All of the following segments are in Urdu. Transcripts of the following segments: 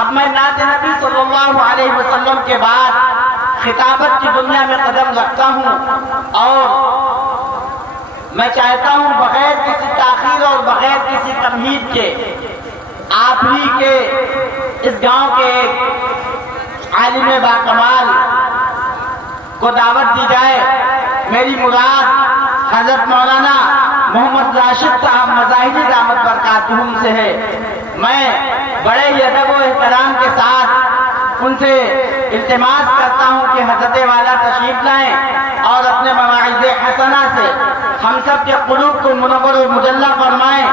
اب میں نعت نبی صلی اللہ علیہ وسلم کے بعد خطابت کی دنیا میں قدم رکھتا ہوں اور میں چاہتا ہوں بغیر کسی تاخیر اور بغیر کسی تمہید کے آپ ہی کے اس گاؤں کے عالم باکمال کو دعوت دی جائے۔ میری مراد حضرت مولانا محمد راشد صاحب مظاہری دامت برکاتہم سے ہے۔ میں بڑے ہی ادب و احترام کے ساتھ ان سے التماس کرتا ہوں کہ حضرت والا تشریف لائیں اور اپنے مواعظ حسنہ سے ہم سب کے قلوب کو منور و مجلہ فرمائیں۔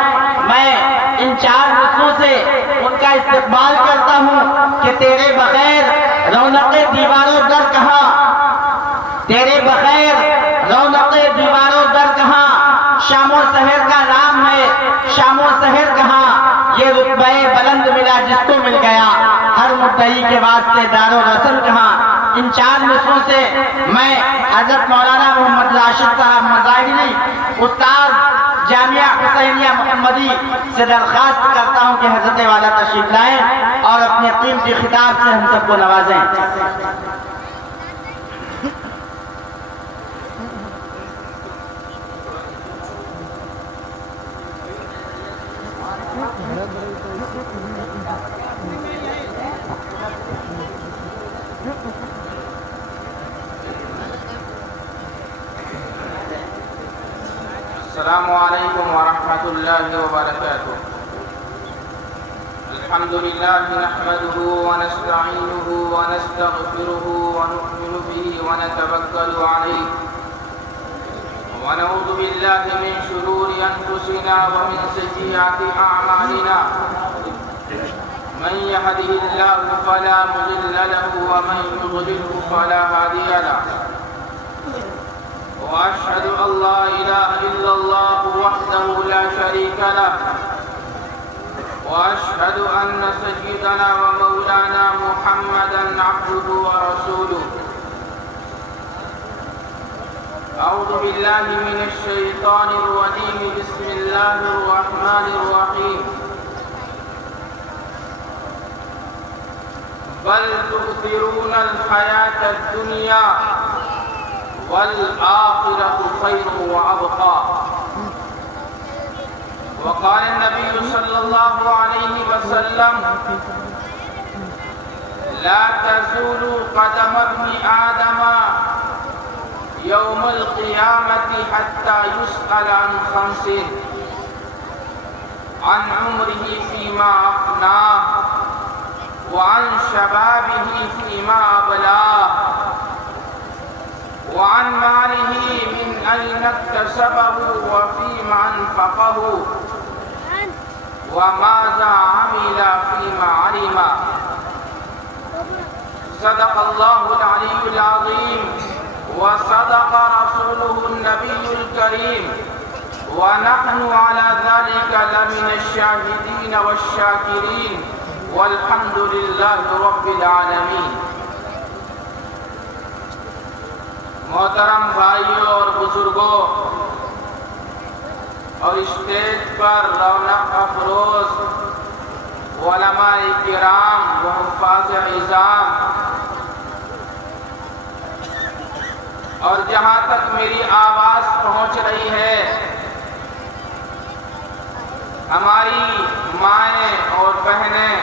میں ان چار رسول سے ان کا استقبال کرتا ہوں کہ تیرے بغیر رونق دیوار و در کہاں، تیرے بغیر رونق دیوار و در کہاں، شام و سحر کا نام ہے شام و سحر کہاں، یہ رتبہ بلند ملا جس کو مل گیا، ہر مدعی کے واسطے دار و رسل کہاں۔ ان چار مصروں سے میں حضرت مولانا محمد راشد صاحب مظاہری استاد جامعہ حسینیہ محمدی سے درخواست کرتا ہوں کہ حضرت والا تشریف لائیں اور اپنے قیمتی خطاب سے ہم سب کو نوازیں۔ السلام علیکم ورحمۃ اللہ وبرکاتہ۔ الحمد للہ نحمده ونستعینه ونستغفره ونؤمن به ونتوکل علیہ ونعوذ باللہ من شرور انفسنا ومن سیئات اعمالنا، من يهده الله فلا مضل له ومن يضلل فلا هادي له، وأشهد أن لا إله إلا الله وحده لا شريك له، وأشهد أن سيدنا ومولانا محمدا عبده ورسوله۔ أعوذ بالله من الشيطان الرجيم، بسم الله الرحمن الرحيم، بل تؤثرون الحياة الدنيا والآخرة خير وأبقى۔ وقال النبي صلى الله عليه وسلم، لا تزول قدم ابن آدم يوم القيامة حتى يسأل عن خمس، عن عمره فيما أفناه، وعن شبابه فيما أبلاه، وعن ماله من أين اكتسبه وفيما أنفقه، وماذا عمل فيما علم۔ صدق الله العلي العظيم، وصدق رسوله النبي الكريم، ونحن على ذلك لمن الشاهدين والشاكرين، والحمد لله رب العالمين۔ محترم بھائیوں اور بزرگوں اور اسٹیج پر رونق افروز علماء کرام و حفاظ عظام، اور جہاں تک میری آواز پہنچ رہی ہے، ہماری مائیں اور بہنیں،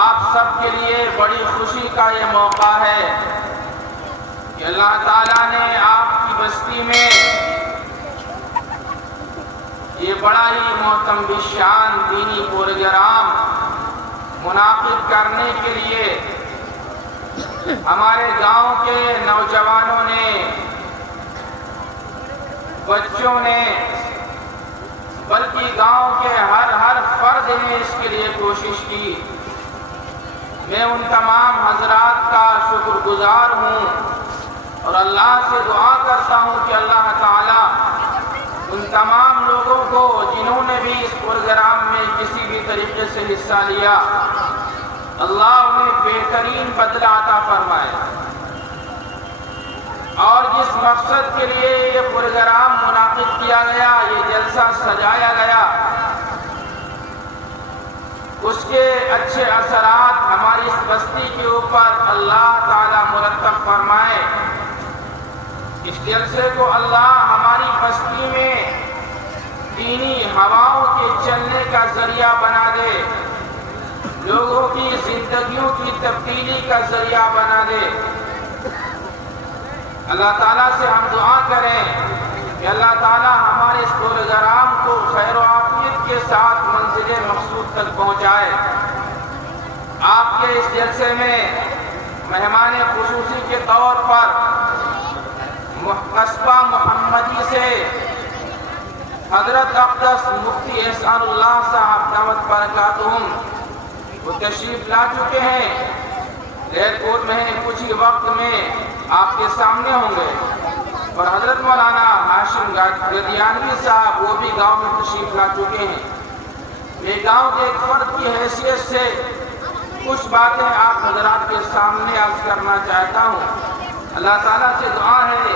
آپ سب کے لیے بڑی خوشی کا یہ موقع ہے کہ اللہ تعالیٰ نے آپ کی بستی میں یہ بڑا ہی محترم شان دینی پروگرام منعقد کرنے کے لیے ہمارے گاؤں کے نوجوانوں نے، بچوں نے، بلکہ گاؤں کے ہر فرد نے اس کے لیے کوشش کی۔ میں ان تمام حضرات کا شکر گزار ہوں اور اللہ سے دعا کرتا ہوں کہ اللہ تعالیٰ ان تمام لوگوں کو جنہوں نے بھی اس پروگرام میں کسی بھی طریقے سے حصہ لیا، اللہ انہیں بہترین بدلہ عطا فرمائے، اور جس مقصد کے لیے یہ پروگرام منعقد کیا گیا، یہ جلسہ سجایا گیا، اس کے اچھے اثرات ہماری اس بستی کے اوپر اللہ تعالیٰ مرتب فرمائے۔ اس جلسے کو اللہ ہماری بستی میں دینی ہواؤں کے چلنے کا ذریعہ بنا دے، لوگوں کی زندگیوں کی تبدیلی کا ذریعہ بنا دے۔ اللہ تعالیٰ سے ہم دعا کریں کہ اللہ تعالیٰ ہمارے اس پروگرام کو خیر و عافیت کے ساتھ منزل مقصود تک پہنچائے۔ آپ کے اس جلسے میں مہمان خصوصی کے طور پر قصبہ محمدی سے حضرت اقدس مفتی احسان اللہ صاحب دعوت برکاتہم وہ تشریف لا چکے ہیں۔ ایئرپورٹ میں کچھ ہی وقت میں آپ کے سامنے ہوں گے، اور حضرت مولانا ہاشم گدیانوی صاحب وہ بھی گاؤں میں تشریف لا چکے ہیں۔ میں گاؤں کے ایک فرد کی حیثیت سے کچھ باتیں آپ حضرات کے سامنے عرض کرنا چاہتا ہوں۔ اللہ تعالیٰ سے دعا ہے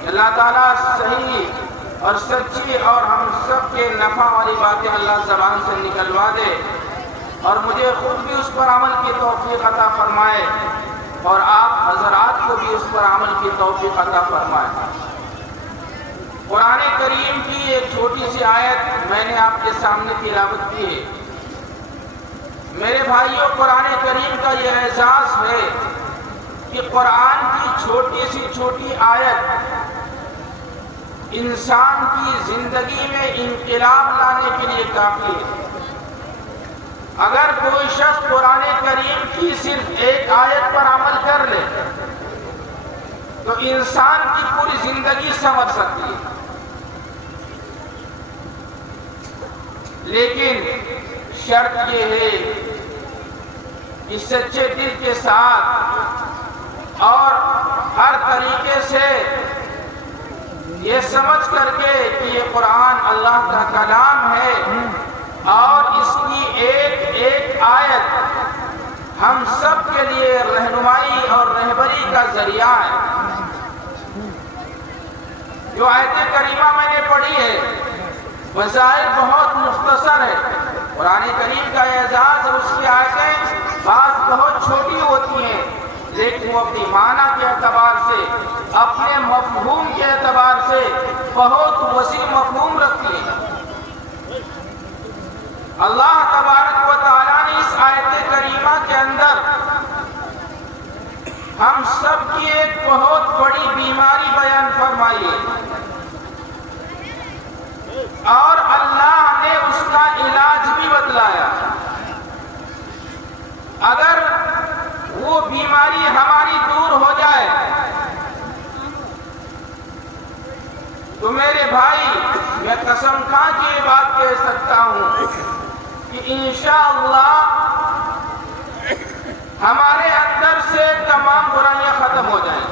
کہ اللہ تعالیٰ صحیح اور سچی اور ہم سب کے نفع والی باتیں اللہ زبان سے نکلوا دے، اور مجھے خود بھی اس پر عمل کی توفیق عطا فرمائے، اور آپ حضرات کو بھی اس پر عمل کی توفیق عطا فرمائے۔ قرآن کریم کی ایک چھوٹی سی آیت میں نے آپ کے سامنے تلاوت کی ہے۔ میرے بھائیوں، قرآن کریم کا یہ اعزاز ہے کہ قرآن کی چھوٹی سی چھوٹی آیت انسان کی زندگی میں انقلاب لانے کے لیے کافی ہے۔ اگر کوئی شخص قرآن کریم کی صرف ایک آیت پر عمل کر لے تو انسان کی پوری زندگی سنور سکتی ہے، لیکن شرط یہ ہے کہ سچے دل کے ساتھ اور ہر طریقے سے یہ سمجھ کر کے کہ یہ قرآن اللہ کا کلام ہے اور اس کی ایک ایک آیت ہم سب کے لیے رہنمائی اور رہبری کا ذریعہ ہے۔ جو آیت کریمہ میں نے پڑھی ہے بظاہر بہت مختصر ہے۔ قرآن کریم کا اعزاز اور اس کی آیتیں بعض بہت چھوٹی ہوتی ہیں، لیکن وہ اپنی معنی کے اعتبار سے، اپنے مفہوم کے اعتبار سے بہت وسیع مفہوم رکھتی ہیں۔ اللہ تبارک و تعالیٰ نے اس آیت کریمہ کے اندر ہم سب کی ایک بہت بڑی بیماری بیان فرمائی ہے، اور اللہ نے اس کا علاج بھی بتلایا۔ اگر وہ بیماری ہماری دور ہو جائے تو میرے بھائی میں قسم کھا کے یہ بات کہہ سکتا ہوں کہ انشاءاللہ ہمارے اندر سے تمام برائیاں ختم ہو جائیں۔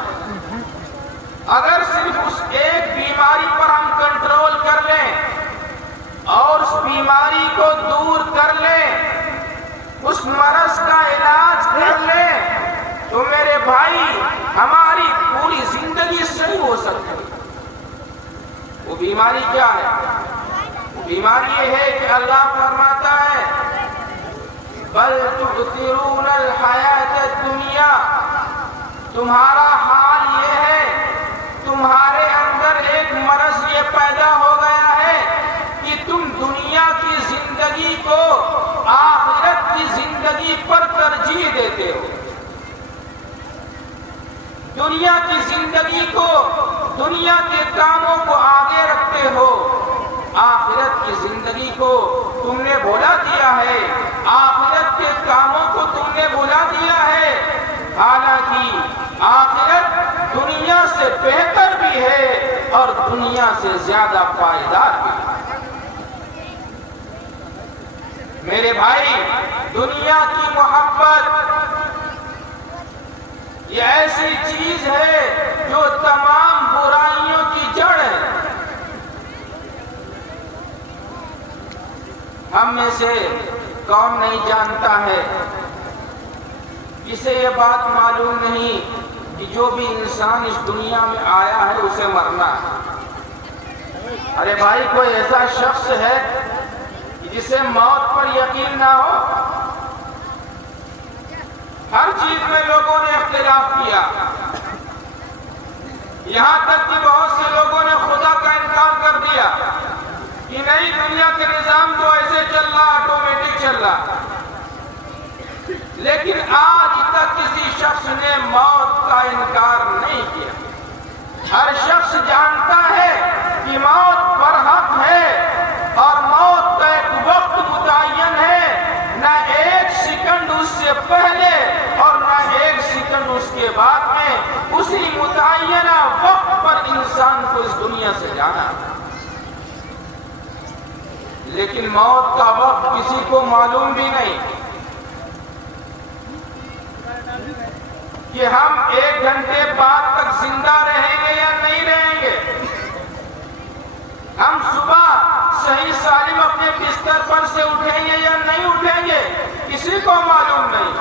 اگر صرف اس ایک بیماری پر ہم کنٹرول کر لیں اور اس بیماری کو دور کر لیں، اس مرض کا علاج کر لیں، تو میرے بھائی ہماری پوری زندگی صحیح ہو سکتی ہے۔ وہ بیماری کیا ہے؟ وہ بیماری یہ ہے کہ اللہ فرماتا ہے بل تؤثرون الحیات الدنیا، تمہارا حال یہ ہے، تمہارے اندر ایک مرض یہ پیدا ہو گیا ہے کہ تم دنیا کی زندگی کو آخرت کی زندگی پر ترجیح دیتے ہو۔ دنیا کی زندگی کو، دنیا کے کاموں کو آگے رکھتے ہو، آخرت کی زندگی کو تم نے بھولا دیا ہے، آخرت کے کاموں کو تم نے بھولا دیا ہے۔ حالانکہ آخرت دنیا سے بہتر بھی ہے اور دنیا سے زیادہ پائیدار بھی ہے۔ میرے بھائی، دنیا کی محبت یہ ایسی چیز ہے جو تمام برائیوں کی جڑ ہے۔ ہم میں سے کون نہیں جانتا ہے، اسے یہ بات معلوم نہیں کہ جو بھی انسان اس دنیا میں آیا ہے اسے مرنا ہے۔ ارے بھائی، کوئی ایسا شخص ہے جسے موت پر یقین نہ ہو؟ ہر چیز میں لوگوں نے اختلاف کیا، یہاں تک کہ بہت سے لوگوں نے خدا کا انکار کر دیا کہ نہیں، دنیا کے نظام تو ایسے چل رہا، آٹومیٹک چل رہا۔ لیکن آج تک کسی شخص نے موت کا انکار نہیں کیا۔ ہر شخص جانتا ہے کہ موت برحق ہے اور موت کا ایک وقت متعین ہے، نہ ایک سیکنڈ اس سے پہلے اور نہ ایک سیکنڈ اس کے بعد میں، اسی متعینہ وقت پر انسان کو اس دنیا سے جانا۔ لیکن موت کا وقت کسی کو معلوم بھی نہیں کہ ہم 1 گھنٹے بعد تک زندہ رہیں گے یا نہیں رہیں گے، ہم صبح صحیح سالم اپنے بستر پر سے اٹھیں گے یا نہیں اٹھیں گے، کسی کو معلوم نہیں۔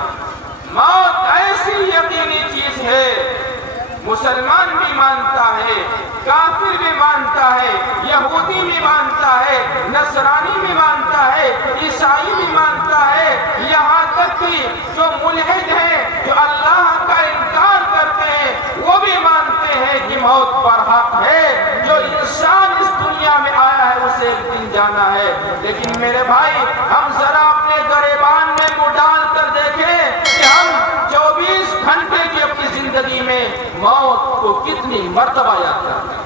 موت ایسی یقینی چیز ہے، مسلمان بھی مانتا ہے، کافر بھی مانتا ہے، یہودی بھی مانتا ہے، نصرانی بھی مانتا ہے، عیسائی بھی مانتا ہے، یہاں تک کہ جو ملحد ہیں، جو اللہ کا انکار کرتے ہیں، وہ بھی مانتے ہیں کہ موت پر حق ہے۔ جو انسان اس دنیا میں آیا ہے اسے ایک دن جانا ہے۔ لیکن میرے بھائی، ہم ذرا اپنے گریبان میں منہ ڈال کر دیکھیں کہ ہم 24 گھنٹے کی اپنی زندگی میں موت کو کتنی مرتبہ یاد کرتے ہیں۔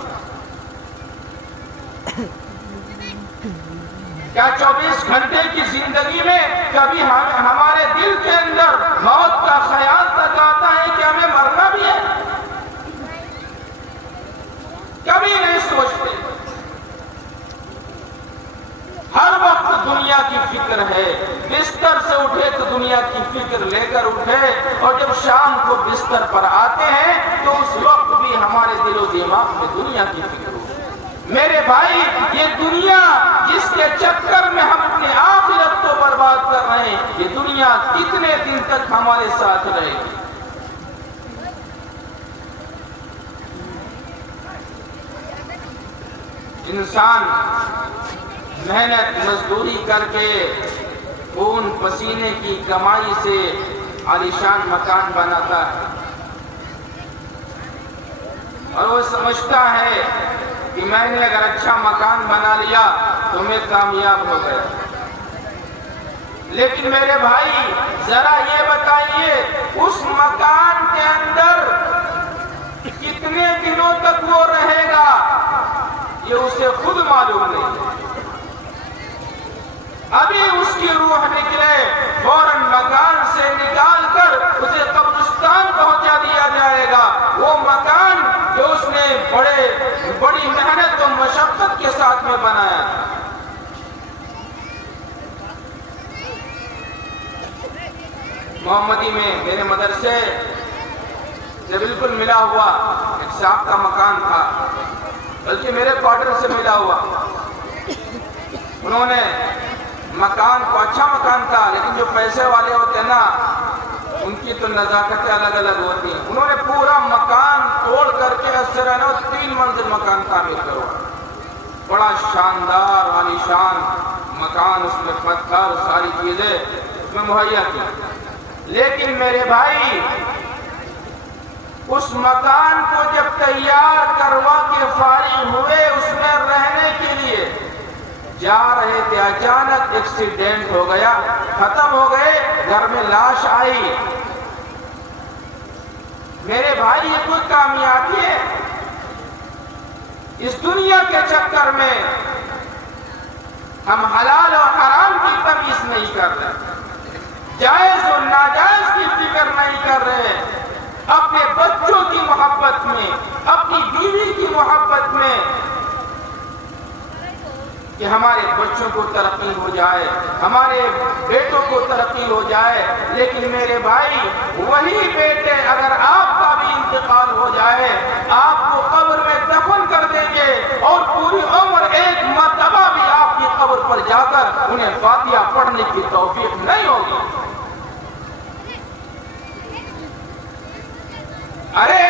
کیا 24 گھنٹے کی زندگی میں کبھی ہمارے دل کے اندر موت کا خیال تک آتا ہے کہ ہمیں مرنا بھی ہے؟ کبھی نہیں سوچتے۔ ہر وقت دنیا کی فکر ہے، بستر سے اٹھے تو دنیا کی فکر لے کر اٹھے، اور جب شام کو بستر پر آتے ہیں تو اس وقت بھی ہمارے دل و دماغ میں دنیا کی فکر ہوتی ہے۔ میرے بھائی، یہ دنیا جس کے چکر میں ہم اپنی آخرت کو برباد کر رہے ہیں، یہ دنیا کتنے دن تک ہمارے ساتھ رہے گی؟ انسان محنت مزدوری کر کے خون پسینے کی کمائی سے عالیشان مکان بناتا ہے، اور وہ سمجھتا ہے کہ میں نے اگر اچھا مکان بنا لیا تو میں کامیاب ہو گیا۔ لیکن میرے بھائی، ذرا یہ بتائیے، اس مکان کے اندر کتنے دنوں تک وہ رہے گا، یہ اسے خود معلوم نہیں۔ ابھی اس کی روح نکلے، فوراً مکان سے نکال کر اسے قبرستان پہنچا دیا جائے گا۔ وہ مکان جو اس نے بڑی محنت و مشقت کے ساتھ میں بنایا۔ محمدی میں میرے مدرسے سے بالکل ملا ہوا ایک صاحب کا مکان تھا، بلکہ میرے کوارٹر سے ملا ہوا۔ انہوں نے مکان کو، اچھا مکان تھا، لیکن جو پیسے والے ہوتے ہیں نا، ان کی تو نزاکتیں الگ الگ ہوتی ہیں۔ انہوں نے پورا مکان توڑ کر کے 3 منزل مکان تعمیر کروا، بڑا شاندار عالیشان مکان، اس میں پتھر ساری چیزیں اس میں مہیا کی۔ لیکن میرے بھائی، اس مکان کو جب تیار کروا کے فارغ ہوئے اس میں رہنے کے لیے، جا رہے تھے، اچانک ایکسیڈنٹ ہو گیا، ختم ہو گئے، گھر میں لاش آئی۔ میرے بھائی، یہ کوئی کامیابی ہے؟ اس دنیا کے چکر میں ہم حلال اور حرام کی تمیز نہیں کر رہے، جائز اور ناجائز کی فکر نہیں کر رہے، اپنے بچوں کی محبت میں، اپنی بیوی کی محبت میں، کہ ہمارے بچوں کو ترقی ہو جائے، ہمارے بیٹوں کو ترقی ہو جائے۔ لیکن میرے بھائی، وہی بیٹے اگر آپ کا بھی انتقال ہو جائے، آپ کو قبر میں دفن کر دیں گے اور پوری عمر ایک مرتبہ بھی آپ کی قبر پر جا کر انہیں فاتحہ پڑھنے کی توفیق نہیں ہوگی۔ ارے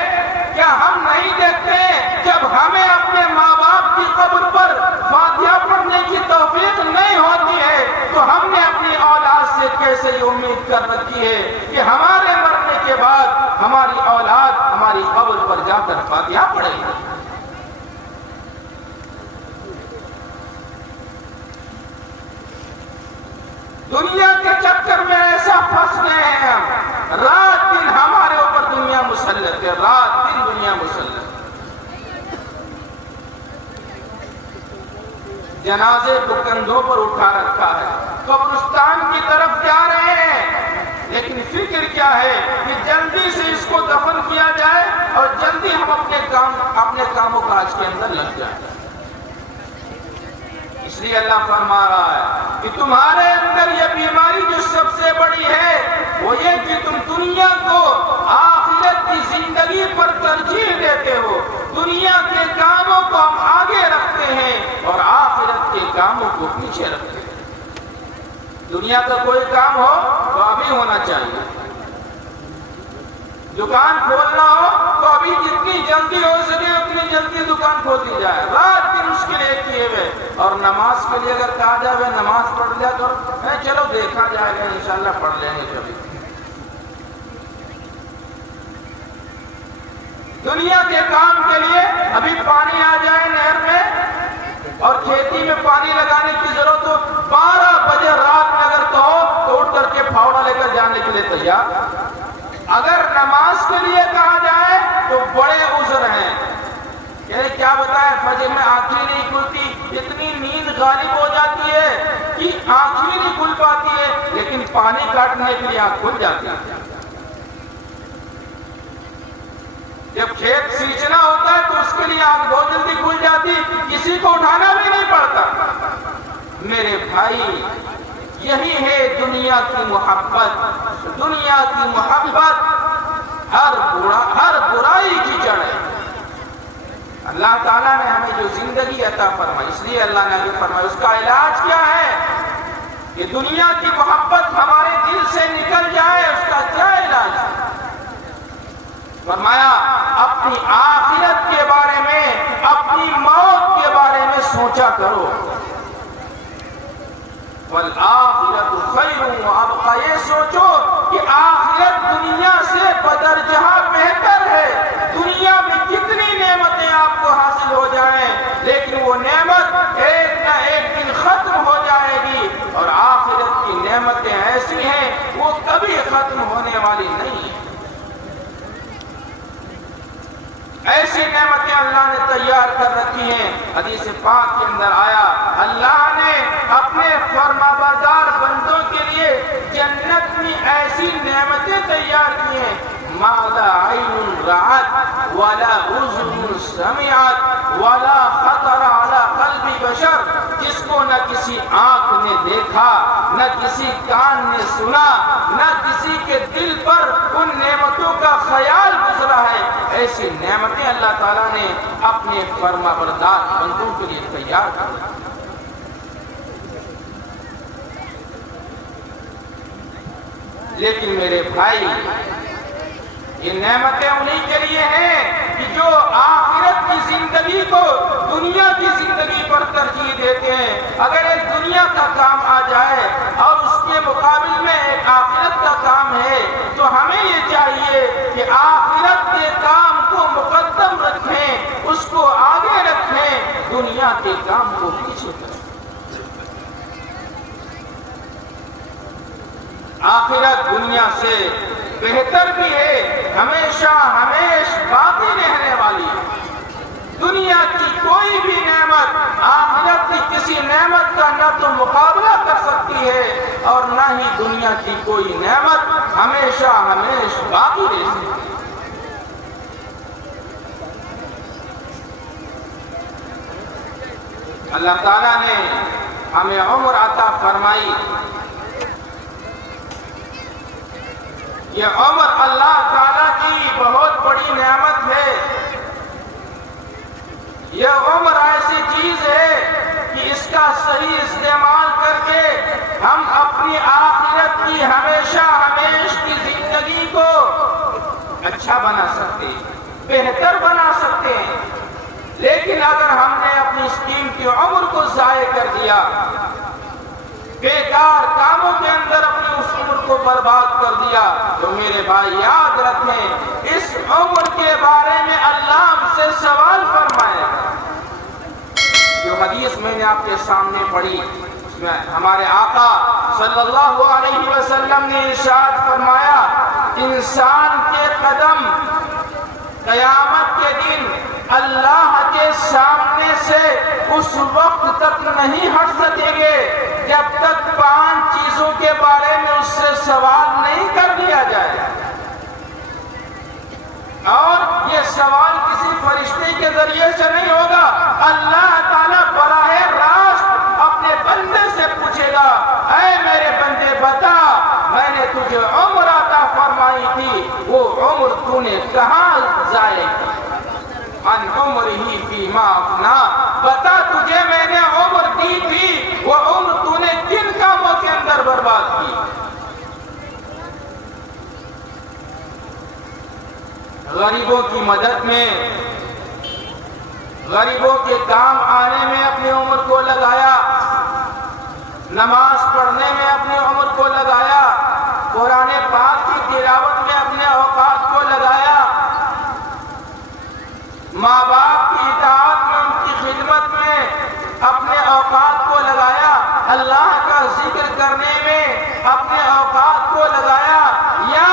کیا ہم نہیں دیکھتے جب ہمیں اپنے ماں باپ کی قبر پر فاتحہ پڑھنے کی توفیق نہیں ہوتی ہے تو ہم نے اپنی اولاد سے کیسے یہ امید کر رکھی ہے کہ ہمارے مرنے کے بعد ہماری اولاد ہماری قبر پر جا کر فاتحہ پڑھے گی؟ دنیا کے چکر میں ایسا پھنس گئے ہیں ہم، رات دن ہمارے اوپر دنیا مسلط ہے، رات دن دنیا مسلط ہے۔ جنازے کو کندھوں پر اٹھا رکھا ہے، قبرستان کی طرف جا رہے ہیں، لیکن فکر کیا ہے کہ جلدی سے اس کو دفن کیا جائے اور جلدی ہم اپنے کاموں کاج کے اندر لگ جائیں۔ اس لیے اللہ فرما رہا ہے کہ تمہارے اندر یہ بیماری جو سب سے بڑی ہے وہ یہ کہ تم دنیا کو آخرت کی زندگی پر ترجیح دیتے ہو۔ دنیا کے کاموں کو ہم آگے رکھتے ہیں اور آخرت کے کاموں کو پیچھے رکھتے ہیں۔ دنیا کا کوئی کام ہو تو ابھی ہونا چاہیے، دکان کھولنا ہو تو ابھی جتنی جلدی ہو سکے اتنی جلدی دکان کھول دی جائے، رات دن اس کے لیے کیے ہوئے۔ اور نماز کے لیے اگر کہا جائے نماز پڑھ لیا تو چلو دیکھا جائے گا، انشاءاللہ پڑھ لیں گے کبھی۔ دنیا کے کام کے لیے ابھی پانی آ جائے نہر میں اور کھیتی میں پانی لگانے کی ضرورت ہو، 12 بجے رات میں اگر کہو تو اٹھ کر کے پھاوڑا لے کر جانے کے لیے تیار۔ اگر نماز کے لیے کہا جائے تو بڑے عذر ہیں، یعنی کیا بتائیں، فجر میں آنکھیں نہیں کھلتی، اتنی نیند غالب ہو جاتی ہے کہ آنکھیں نہیں کھل پاتی ہے، لیکن پانی کاٹنے کے لیے آنکھ کھل جاتی ہے۔ جب کھیت سینچنا ہوتا ہے تو اس کے لیے آنکھ بہت جلدی کھل جاتی، کسی کو اٹھانا بھی نہیں پڑتا۔ میرے بھائی، یہی ہے دنیا کی محبت۔ دنیا کی محبت ہر برائی کی جڑ ہے۔ اللہ تعالیٰ نے ہمیں جو زندگی عطا فرمائی، اس لیے اللہ نے آگے فرمایا اس کا علاج کیا ہے کہ دنیا کی محبت ہمارے دل سے نکل جائے، اس کا کیا علاج ہے؟ فرمایا اپنی آخرت کے بارے میں، اپنی موت کے بارے میں سوچا کرو۔ وَالْآخِرَةُ خَيْرٌ وَأَبْقَىٰ، یہ سوچو کہ آخرت دنیا سے بدرجہ بہتر ہے۔ دنیا میں کتنی نعمتیں آپ کو حاصل ہو جائیں، لیکن وہ نعمت ایک نہ ایک دن ختم ہو جائے گی، اور آخرت کی نعمتیں ایسی ہیں وہ کبھی ختم ہونے والی نہیں ہیں۔ ایسی نعمتیں اللہ نے تیار کر رکھی ہیں۔ حدیث پاک کے اندر آیا، اللہ نے اپنے فرما بردار بندوں کے لیے جنت میں ایسی نعمتیں تیار کی ہیں، ما لا عین رأت ولا اذن سمعت ولا خطر علی قلب بشر، جس کو نہ کسی آنکھ نے دیکھا، نہ کسی کان نے سنا، نہ کسی کے دل پر ان نعمتوں کا خیال گزرا ہے۔ ایسی نعمتیں اللہ تعالیٰ نے اپنے فرما بردار بندوں کے لیے تیار کر دی۔ لیکن میرے بھائی، یہ نعمتیں انہی کے لیے ہیں کہ جو آخرت کی زندگی کو دنیا کی زندگی پر ترجیح دیتے ہیں۔ اگر ایک دنیا کا کام آ جائے اور اس کے مقابل میں ایک آخرت کا کام ہے تو ہمیں یہ چاہیے کہ آخرت کے کام کو مقدم رکھیں، اس کو آگے رکھیں، دنیا کے کام کو پیچھے کریں۔ آخرت دنیا سے بہتر بھی ہے، ہمیشہ باقی رہنے والی ہے۔ دنیا کی کوئی بھی نعمت آخرت کی کسی نعمت کا نہ تو مقابلہ کر سکتی ہے اور نہ ہی دنیا کی کوئی نعمت ہمیشہ باقی رہ سکتی ہے۔ اللہ تعالیٰ نے ہمیں عمر عطا فرمائی. یہ عمر اللہ تعالیٰ کی بہت بڑی نعمت ہے. یہ عمر ایسی چیز ہے کہ اس کا صحیح استعمال کر کے ہم اپنی آخرت کی ہمیشہ کی زندگی کو اچھا بنا سکتے ہیں، بہتر بنا سکتے ہیں. لیکن اگر ہم نے اپنی اس قیمتی عمر کو ضائع کر دیا، بیکار کاموں کے اندر اپنی اس عمر کو برباد کر دیا، تو میرے بھائی یاد رکھیں اس عمر کے بارے میں اللہ ہم سے سوال فرمائے گا. جو حدیث میں نے آپ کے سامنے پڑھی اس میں ہمارے آقا صلی اللہ علیہ وسلم نے ارشاد فرمایا، انسان کے قدم قیامت کے دن اللہ کے سامنے سے اس وقت تک نہیں ہٹ سکیں گے جب تک 5 چیزوں کے بارے میں اس سے سوال نہیں کر دیا جائے. اور یہ سوال کسی فرشتے کے ذریعے سے نہیں ہوگا. اللہ تعالیٰ براہ راست اپنے بندے سے پوچھے گا، اے میرے بندے بتا، میں نے تجھے عمر عطا فرمائی تھی، وہ عمر تو نے کہاں ضائع کی؟ ان عمرہ فیما افنا، بتا تجھے میں نے عمر دی تھی، وہ عمر تو نے کن کاموں کے اندر برباد کی؟ غریبوں کی مدد میں، غریبوں کے کام آنے میں اپنی عمر کو لگایا، نماز پڑھنے میں اپنی عمر کو لگایا، قرآن پاک کی تلاوت میں اپنے اوقات کو لگایا، ماں باپ کی اطاعت میں ان کی خدمت میں اپنے اوقات کو لگایا، اللہ کا ذکر کرنے میں اپنے اوقات کو لگایا، یا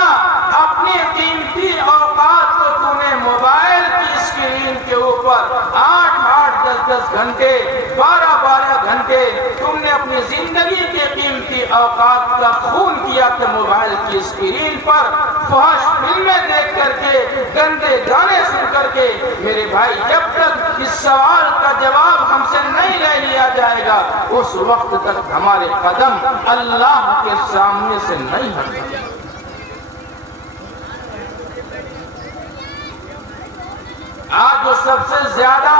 اپنی قیمتی اوقات کو تو نے موبائل کی اسکرین کے اوپر 8-8 10-10 گھنٹے 12-12 گھنٹے تم نے اپنی زندگی کے قیمتی اوقات کا خون کیا کہ موبائل کی اسکرین پر فحش فلمیں دیکھ کر کے، گندے گانے سن کر کے. میرے بھائی جب تک اس سوال کا جواب ہم سے نہیں لے لیا جائے گا اس وقت تک ہمارے قدم اللہ کے سامنے سے نہیں ہٹ سکتے. آج جو سب سے زیادہ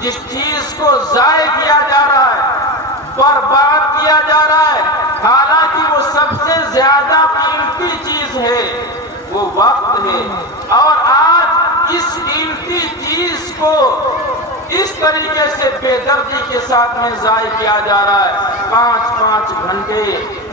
جس چیز کو ضائع کیا جا رہا ہے، برباد کیا جا رہا ہے، حالانکہ وہ سب سے زیادہ قیمتی چیز ہے، وہ وقت ہے. اور آج اس قیمتی چیز کو اس طریقے سے بے دردی کے ساتھ میں ضائع کیا جا رہا ہے. 5-5 گھنٹے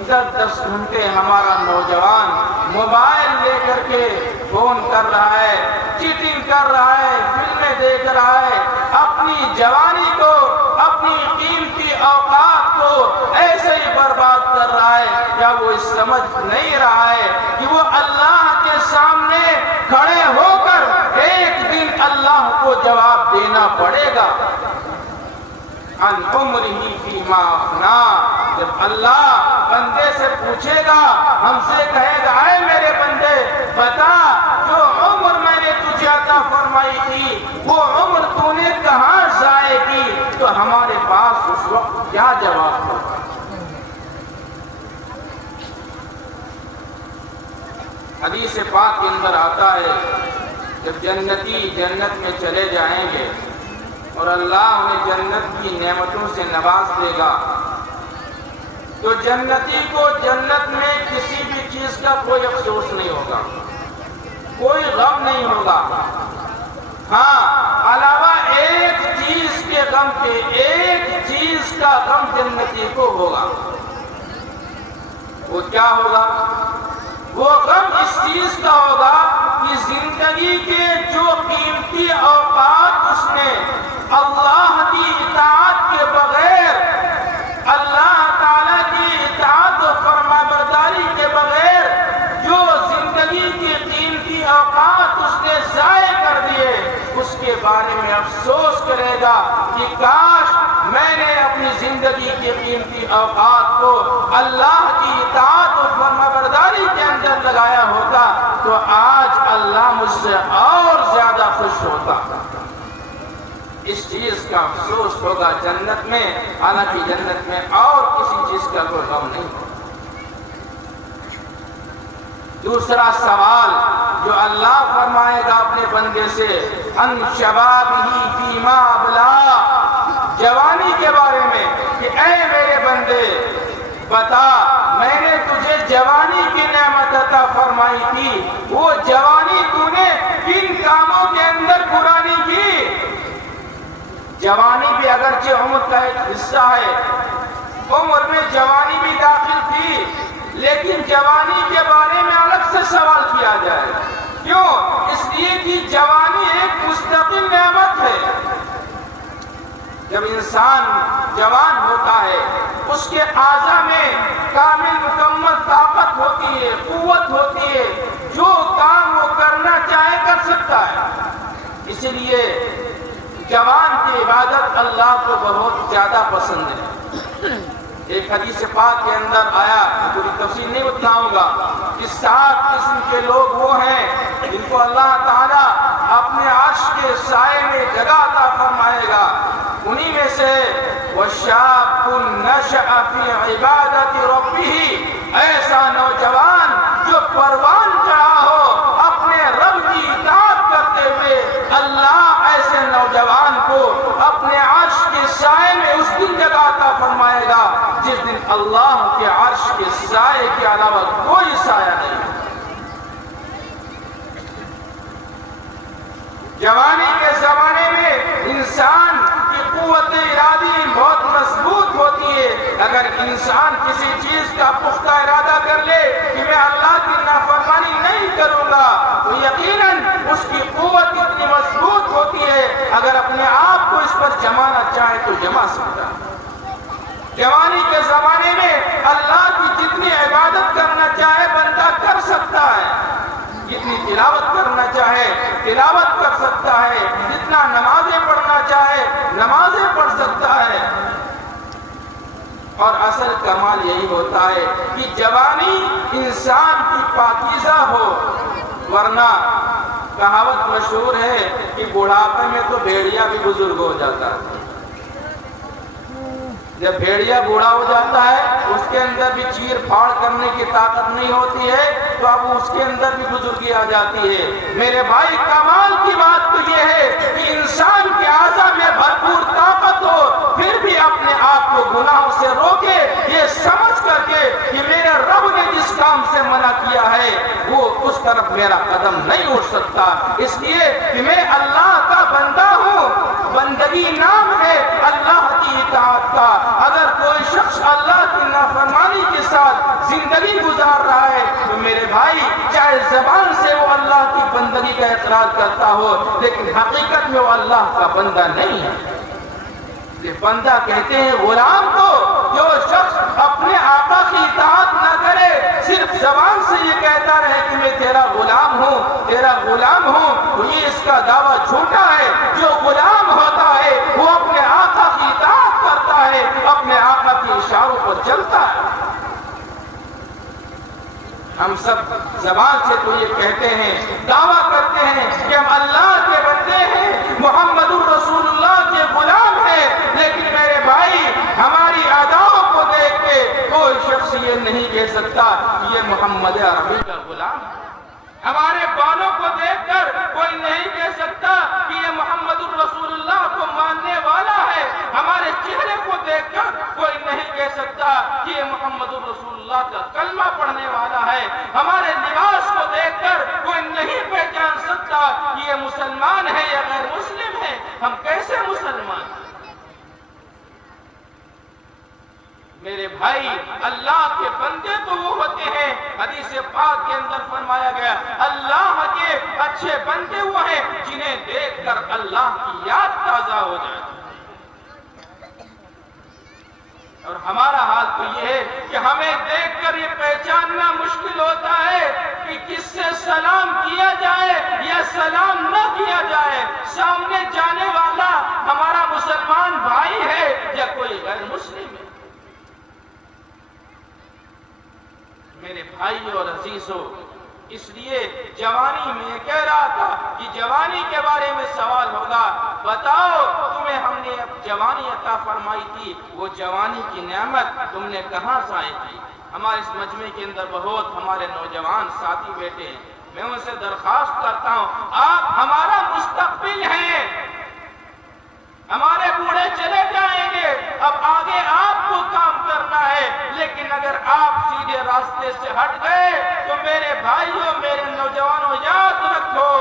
10-10 گھنٹے ہمارا نوجوان موبائل لے کر کے فون کر رہا ہے، چیٹنگ کر رہا ہے، فلمیں دیکھ رہا ہے، اپنی جوانی کو، اپنی قیمتی اوقات کو ایسے ہی برباد کر رہا ہے. کیا وہ سمجھ نہیں رہا ہے کہ وہ اللہ کے سامنے کھڑے ہو کر ایک دن اللہ کو جواب دینا پڑے گا؟ ان عمرہ فیما افنا، جب اللہ بندے سے پوچھے گا، ہم سے کہے گا، اے میرے بندے بتا، جو عمر میں نے تجھے عطا فرمائی تھی وہ عمر تو نے کہاں ضائع کی؟ تو ہمارے پاس اس وقت کیا جواب ہوگا؟ حدیث پاک کے اندر آتا ہے جب جنتی جنت میں چلے جائیں گے اور اللہ انہیں جنت کی نعمتوں سے نواز دے گا، تو جنتی کو جنت میں کسی بھی چیز کا کوئی افسوس نہیں ہوگا، کوئی غم نہیں ہوگا. ہاں، علاوہ ایک چیز کے غم کے، ایک چیز کا غم جنتی کو ہوگا. وہ کیا ہوگا؟ وہ غم اس چیز کا ہوگا کہ زندگی کے جو قیمتی اوقات اس نے اللہ کی اطاعت کے بغیر، اللہ تعالیٰ کی اطاعت و فرمانبرداری کے بغیر جو زندگی کی قیمتی اوقات اس نے ضائع کر دیے، اس کے بارے میں افسوس کرے گا کہ کاش میں نے اپنی زندگی کی قیمتی اوقات کو اللہ کی اطاعت و فرمانبرداری کے اندر لگایا ہوتا تو آج اللہ مجھ سے اور زیادہ خوش ہوتا. اس چیز کا افسوس ہوگا جنت میں، حالانکہ جنت میں اور کسی چیز کا کوئی غم نہیں ہوگا۔ دوسرا سوال جو اللہ فرمائے گا اپنے بندے سے، ان شبابہ فیما ابلا، جوانی کے بارے میں، کہ اے میرے بندے بتا میں نے تجھے جوانی کی نعمت عطا فرمائی تھی، وہ جوانی تو نے کن کاموں کے اندر پرانی کی؟ جوانی بھی اگرچہ عمر کا ایک حصہ ہے، عمر میں جوانی بھی داخل تھی، لیکن جوانی کے بارے میں الگ سے سوال کیا جائے۔ کیوں؟ اس لیے کہ جوانی ایک مستقل نعمت ہے۔ جب انسان جوان ہوتا ہے اس کے اعضاء میں کامل مکمل طاقت ہوتی ہے، قوت ہوتی ہے، جو کام وہ کرنا چاہے کر سکتا ہے۔ اسی لیے جوان کی عبادت اللہ کو بہت زیادہ پسند ہے۔ ایک حدیث پاک کے اندر آیا، پوری تفصیل نہیں بتلاؤں گا، کہ 7 قسم کے لوگ وہ ہیں جن کو اللہ تعالیٰ اپنے عرش کے سائے میں جگہ عطا فرمائے گا۔ انہی میں سے وَشَابٌ نَشَأَ فِي عِبَادَةِ رَبِّهِ، ایسا نوجوان جو پروان چڑھا ہو اپنے رب کی اطاعت کرتے ہوئے، اللہ ایسے نوجوان کو اپنے عرش کے سائے میں اس دن جگہ عطا فرمائے گا جس دن اللہ کے عرش کے سائے کے علاوہ کوئی سایہ نہیں۔ جوانی کے زمانے میں انسان کی قوت ارادی بہت مضبوط ہوتی ہے۔ اگر انسان کسی چیز کا پختہ ارادہ کر لے کہ میں اللہ کی نافرمانی نہیں کروں گا، تو یقیناً اس کی قوت اتنی مضبوط ہوتی ہے، اگر اپنے آپ کو اس پر جمانا چاہے تو جما سکتا ہے۔ جوانی کے زمانے میں اللہ کی جتنی عبادت کرنا چاہے بندہ کر سکتا ہے، جتنی تلاوت کرنا چاہے تلاوت کر سکتا ہے، جتنا نمازیں پڑھنا چاہے نمازیں پڑھ سکتا ہے۔ اور اصل کمال یہی ہوتا ہے کہ جوانی انسان کی پاکیزہ ہو، ورنہ کہاوت مشہور ہے کہ بڑھاپے میں تو بھیڑیا بھی بزرگ ہو جاتا ہے۔ جب بھیڑیا بوڑھا ہو جاتا ہے اس کے اندر بھی چیر پھاڑ کرنے کی طاقت نہیں ہوتی ہے، تو اب اس کے اندر بھی بزرگی آ جاتی ہے۔ میرے بھائی کمال کی بات تو یہ ہے کہ انسان کے اعضاء میں بھرپور طاقت ہو، پھر بھی اپنے آپ کو گناہوں سے روکے، یہ سمجھ کر کے کہ میرے رب نے جس کام سے منع کیا ہے وہ اس طرف میرا قدم نہیں اٹھ سکتا، اس لیے کہ میں اللہ کا بندہ ہوں۔ بندگی نام ہے اللہ کی اطاعت کا۔ اگر کوئی شخص اللہ کی نافرمانی کے ساتھ زندگی گزار رہا ہے تو میرے بھائی چاہے زبان سے وہ اللہ کی بندگی کا اقرار کرتا ہو، لیکن حقیقت میں وہ اللہ کا بندہ نہیں ہے۔ یہ بندہ کہتے ہیں غلام کو، جو شخص اپنے آقا کی اطاعت نہ کرے، صرف زبان سے یہ کہتا رہے کہ میں تیرا غلام ہوں تیرا غلام ہوں، تو یہ اس کا دعویٰ جھوٹا ہے۔ جو غلام ہوتا ہے وہ اپنے آقا کی اطاعت کرتا ہے، اپنے آقا کے اشاروں پر چلتا ہے۔ ہم سب زبان سے تو یہ کہتے ہیں، دعویٰ کرتے ہیں کہ ہم اللہ کے بندے ہیں، محمد الرسول اللہ کے غلام ہیں، لیکن میرے بھائی ہماری اداؤں کو دیکھ کے کوئی شخص یہ نہیں کہہ سکتا کہ یہ محمد عربی کا غلام ہے۔ ہمارے بالوں کو دیکھ کر کوئی نہیں کہہ سکتا کہ یہ محمد الرسول اللہ کو ماننے والا ہے۔ ہمارے چہرے کو دیکھ کر کوئی نہیں کہہ سکتا کہ یہ محمد الرسول اللہ کا کلمہ پڑھنے والا ہے۔ ہمارے لباس کو دیکھ کر کوئی نہیں پہچان سکتا کہ یہ مسلمان ہے یا غیر مسلم ہے۔ ہم کیسے مسلمان ہیں؟ میرے بھائی اللہ کے بندے تو وہ ہوتے ہیں، حدیث پاک کے اندر فرمایا گیا اللہ کے اچھے بندے وہ ہیں جنہیں دیکھ کر اللہ کی یاد تازہ ہو جائے۔ اور ہمارا حال تو یہ ہے کہ ہمیں دیکھ کر یہ پہچاننا مشکل ہوتا ہے کہ کس سے سلام کیا جائے یا سلام نہ کیا جائے، سامنے جانے والا ہمارا مسلمان بھائی ہے یا کوئی غیر مسلم ہے۔ میرے بھائی اور عزیزوں، اس لیے جوانی میں کہہ رہا تھا کہ جوانی کے بارے میں سوال ہوگا بتاؤ تمہیں ہم نے جوانی عطا فرمائی تھی، وہ جوانی کی نعمت تم نے کہاں ضائع کی؟ ہمارے اس مجمع کے اندر بہت ہمارے نوجوان ساتھی بیٹھے ہیں، میں ان سے درخواست کرتا ہوں آپ ہمارا مستقبل ہیں، ہمارے بوڑھے چلے جائیں گے، اب آگے آپ کو کام کرنا ہے، لیکن اگر آپ سیدھے راستے سے ہٹ گئے تو میرے بھائیوں، میرے نوجوانوں، یاد رکھو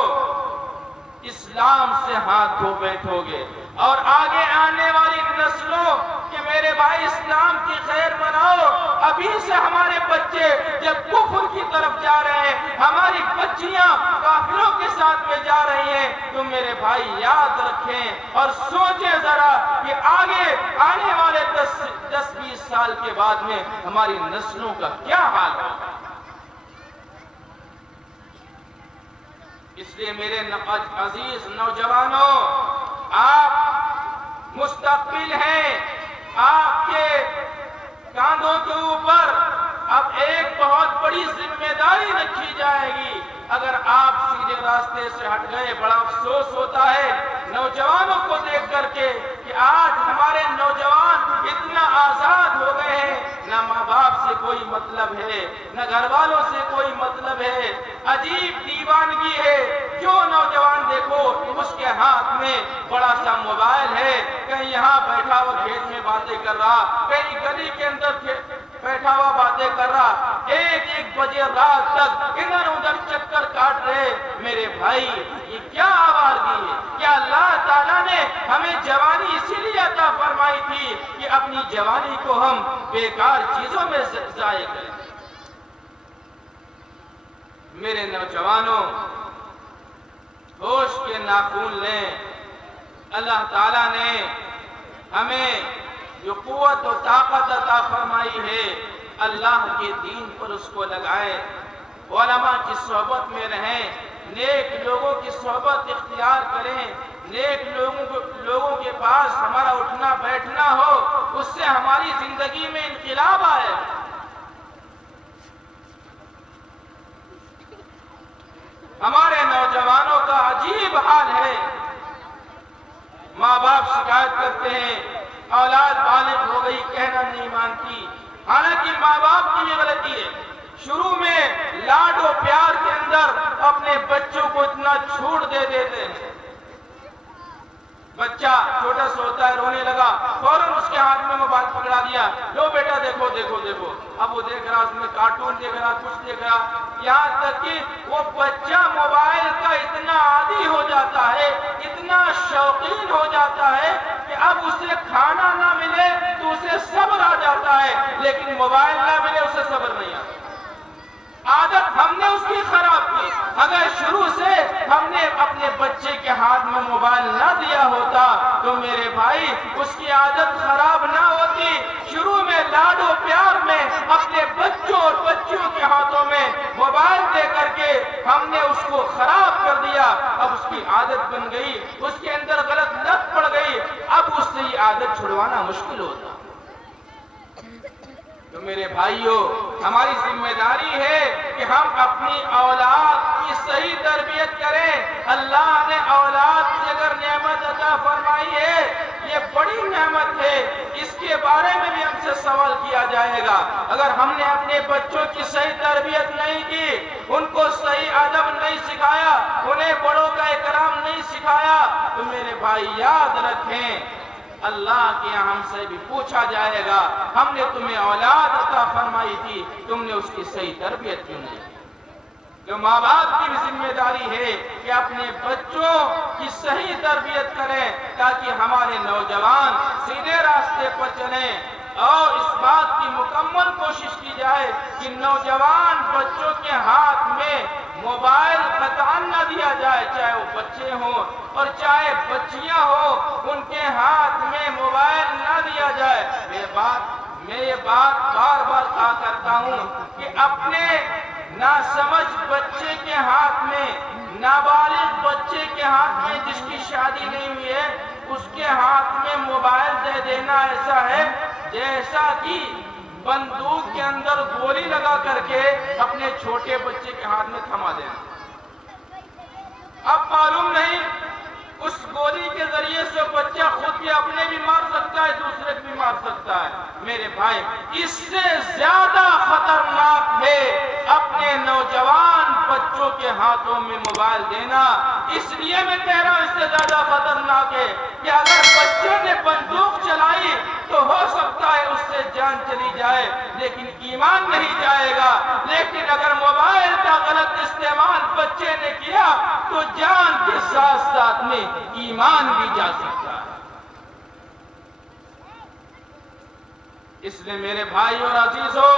اسلام سے ہاتھ دھو بیٹھو گے اور آگے آنے والی نسلوں کہ میرے بھائی اسلام کی خیر مناؤ۔ ابھی سے ہمارے بچے جب کفر کی طرف جا رہے ہیں، ہماری بچیاں کافروں کے ساتھ میں جا رہی ہیں، تو میرے بھائی یاد رکھیں اور سوچیں ذرا کہ آگے آنے والے 10-20 سال کے بعد میں ہماری نسلوں کا کیا حال ہوگا۔ اس لیے میرے عزیز نوجوانوں، آپ مستقبل ہیں، آپ کے کاندھوں کے اوپر اب ایک بہت بڑی ذمہ داری رکھی جائے گی۔ اگر آپ سیدھے راستے سے ہٹ گئے، بڑا افسوس ہوتا ہے نوجوانوں کو دیکھ کر کے کہ آج ہمارے نوجوان اتنا آزاد ہو گئے ہیں، نہ ماں باپ سے کوئی مطلب ہے، نہ گھر والوں سے کوئی مطلب ہے، عجیب دیوانگی ہے۔ جو نوجوان دیکھو اس کے ہاتھ میں بڑا سا موبائل ہے، کہیں یہاں بیٹھا ہوا کھیت میں باتیں کر رہا، کہیں گلی کے اندر بیٹھا ہوا باتیں کر رہا، 1-1 بجے رات تک ادھر ادھر چکر کاٹ رہے۔ میرے بھائی یہ کیا آوارگی ہے؟ کیا اللہ تعالیٰ نے ہمیں جوانی اسی لیے عطا فرمائی تھی کہ اپنی جوانی کو ہم بیکار چیزوں میں ضائع کریں؟ میرے نوجوانوں، ہوش کے ناخن لیں۔ اللہ تعالیٰ نے ہمیں جو قوت و طاقت عطا فرمائی ہے، اللہ کے دین پر اس کو لگائیں، علماء کی صحبت میں رہیں، نیک لوگوں کی صحبت اختیار کریں، نیک لوگوں کے پاس ہمارا اٹھنا بیٹھنا ہو، اس سے ہماری زندگی میں انقلاب آئے۔ ہمارے نوجوانوں کا عجیب حال ہے، ماں باپ شکایت کرتے ہیں اولاد بالغ ہو گئی کہنا نہیں مانتی، حالانکہ ماں باپ کی بھی غلطی ہے۔ شروع میں لاڈ و پیار کے اندر اپنے بچوں کو اتنا چھوٹ دے دیتے ہیں، بچہ چھوٹا سا ہوتا ہے، رونے لگا، فوراً اس کے ہاتھ میں موبائل پکڑا دیا، لو بیٹا دیکھو دیکھو دیکھو۔ اب وہ دیکھ رہا، اس میں کارٹون دیکھ رہا، کچھ دیکھ رہا، یہاں تک کہ وہ بچہ موبائل کا اتنا عادی ہو جاتا ہے، اتنا شوقین ہو جاتا ہے کہ اب اسے کھانا نہ ملے تو اسے صبر آ جاتا ہے، لیکن موبائل نہ ملے اسے صبر نہیں آتا۔ عادت ہم نے اس کی خراب کی۔ اگر شروع سے ہم نے اپنے بچے کے ہاتھ میں موبائل نہ دیا ہوتا تو میرے بھائی اس کی عادت خراب نہ ہوتی۔ شروع میں لاڈ و پیار میں اپنے بچوں اور بچیوں کے ہاتھوں میں موبائل دے کر کے ہم نے اس کو خراب کر دیا، اب اس کی عادت بن گئی، اس کے اندر غلط لت پڑ گئی، اب اس سے یہ عادت چھڑوانا مشکل ہوتا۔ تو میرے بھائیوں، ہماری ذمہ داری ہے کہ ہم اپنی اولاد کی صحیح تربیت کریں۔ اللہ نے اولاد کی اگر نعمت عطا فرمائی ہے، یہ بڑی نعمت ہے، اس کے بارے میں بھی ہم سے سوال کیا جائے گا۔ اگر ہم نے اپنے بچوں کی صحیح تربیت نہیں کی، ان کو صحیح ادب نہیں سکھایا، انہیں بڑوں کا اکرام نہیں سکھایا، تو میرے بھائی یاد رکھیں اللہ کے یہاں ہم سے بھی پوچھا جائے گا، ہم نے تمہیں اولاد عطا فرمائی تھی، تم نے اس کی صحیح تربیت کیوں نہیں کی؟ تو ماں باپ کی بھی ذمہ داری ہے کہ اپنے بچوں کی صحیح تربیت کریں تاکہ ہمارے نوجوان سیدھے راستے پر چلیں، اور اس بات کی مکمل کوشش کی جائے کہ نوجوان بچوں کے ہاتھ میں موبائل قطعاً نہ دیا جائے، چاہے وہ بچے ہوں اور چاہے بچیاں ہوں، ان کے ہاتھ میں موبائل نہ دیا جائے۔ میں یہ بات بار بار کہا کرتا ہوں کہ اپنے ناسمجھ بچے کے ہاتھ میں، نابالغ بچے کے ہاتھ میں جس کی شادی نہیں ہوئی ہے، اس کے ہاتھ میں موبائل دے دینا ایسا ہے جیسا کہ بندوق کے اندر گولی لگا کر کے اپنے چھوٹے بچے کے ہاتھ میں تھما دینا۔ اب معلوم نہیں اس گولی کے ذریعے بھائی، اس سے زیادہ خطرناک ہے اپنے نوجوان بچوں کے ہاتھوں میں موبائل دینا۔ اس لیے میں کہہ رہا ہوں اس سے زیادہ خطرناک ہے کہ اگر بچے نے بندوق چلائی تو ہو سکتا ہے اس سے جان چلی جائے لیکن ایمان نہیں جائے گا، لیکن اگر موبائل کا غلط استعمال بچے نے کیا تو جان کے ساتھ ساتھ میں ایمان بھی جا سکتا ہے۔ اس لیے میرے بھائی اور عزیزو،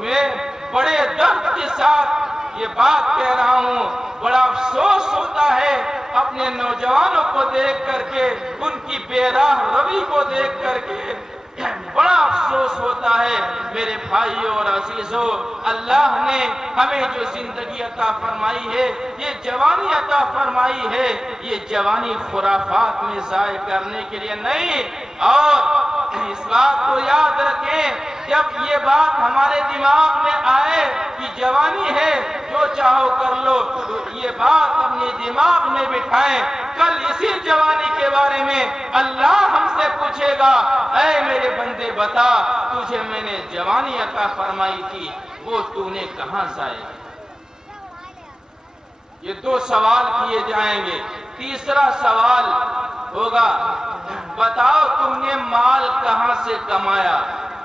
میں بڑے درد کے ساتھ یہ بات کہہ رہا ہوں، بڑا افسوس ہوتا ہے اپنے نوجوانوں کو دیکھ کر کے، ان کی بے راہ روی کو دیکھ کر کے بڑا افسوس ہوتا ہے۔ میرے بھائیوں اور عزیزوں، اللہ نے ہمیں جو زندگی عطا فرمائی ہے، یہ جوانی عطا فرمائی ہے، یہ جوانی خرافات میں ضائع کرنے کے لیے نہیں۔ اور اس بات کو یاد رکھیں، جب یہ بات ہمارے دماغ میں آئے کہ جوانی ہے جو چاہو کر لو، تو یہ بات اپنے دماغ میں بٹھائیں، کل اسی جوانی کے بارے میں اللہ ہم سے پوچھے گا، اے میرے بندے بتا، تجھے میں نے جوانی عطا فرمائی تھی، وہ تو نے کہاں ضائع کی؟ یہ دو سوال کیے جائیں گے۔ تیسرا سوال ہوگا، بتاؤ تم نے مال کہاں سے کمایا،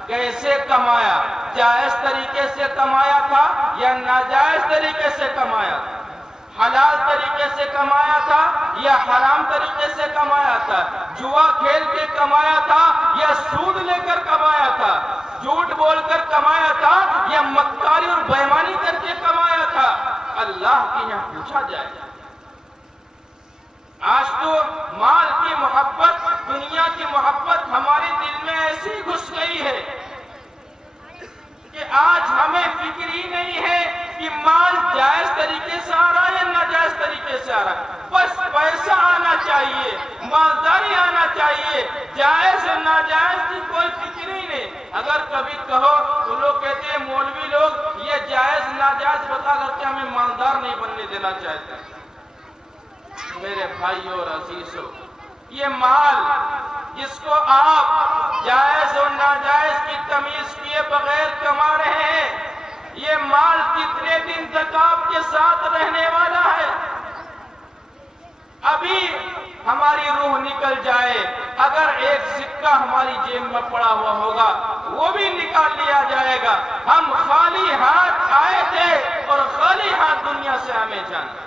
کیسے کمایا؟ جائز طریقے سے کمایا تھا یا ناجائز طریقے سے کمایا تھا؟ حلال طریقے سے کمایا تھا یا حرام طریقے سے کمایا تھا؟ جوا کھیل کے کمایا تھا یا سود لے کر کمایا تھا؟ جھوٹ بول کر کمایا تھا یا مکاری اور بےایمانی کر کے کمایا تھا؟ اللہ کے یہاں پوچھا جائے گا۔ آج تو مال کی محبت، دنیا کی محبت ہمارے دل میں ایسی گھس گئی ہے کہ آج ہمیں فکر ہی نہیں ہے کہ مال جائز طریقے سے آ رہا ہے یا ناجائز طریقے سے آ رہا ہے۔ بس پیسہ آنا چاہیے، مالداری آنا چاہیے، جائز اور ناجائز کی کوئی فکر ہی نہیں۔ اگر کبھی کہو تو لوگ کہتے ہیں مولوی لوگ یہ جائز ناجائز بتا کر کے ہمیں مالدار نہیں بننے دینا چاہتے۔ میرے بھائیوں اور عزیزوں، یہ مال جس کو آپ جائز اور ناجائز کی تمیز کیے بغیر کما رہے ہیں، یہ مال کتنے دن تک آپ کے ساتھ رہنے والا ہے؟ ابھی ہماری روح نکل جائے، اگر ایک سکہ ہماری جیب میں پڑا ہوا ہوگا وہ بھی نکال لیا جائے گا۔ ہم خالی ہاتھ آئے تھے اور خالی ہاتھ دنیا سے ہمیں جانا۔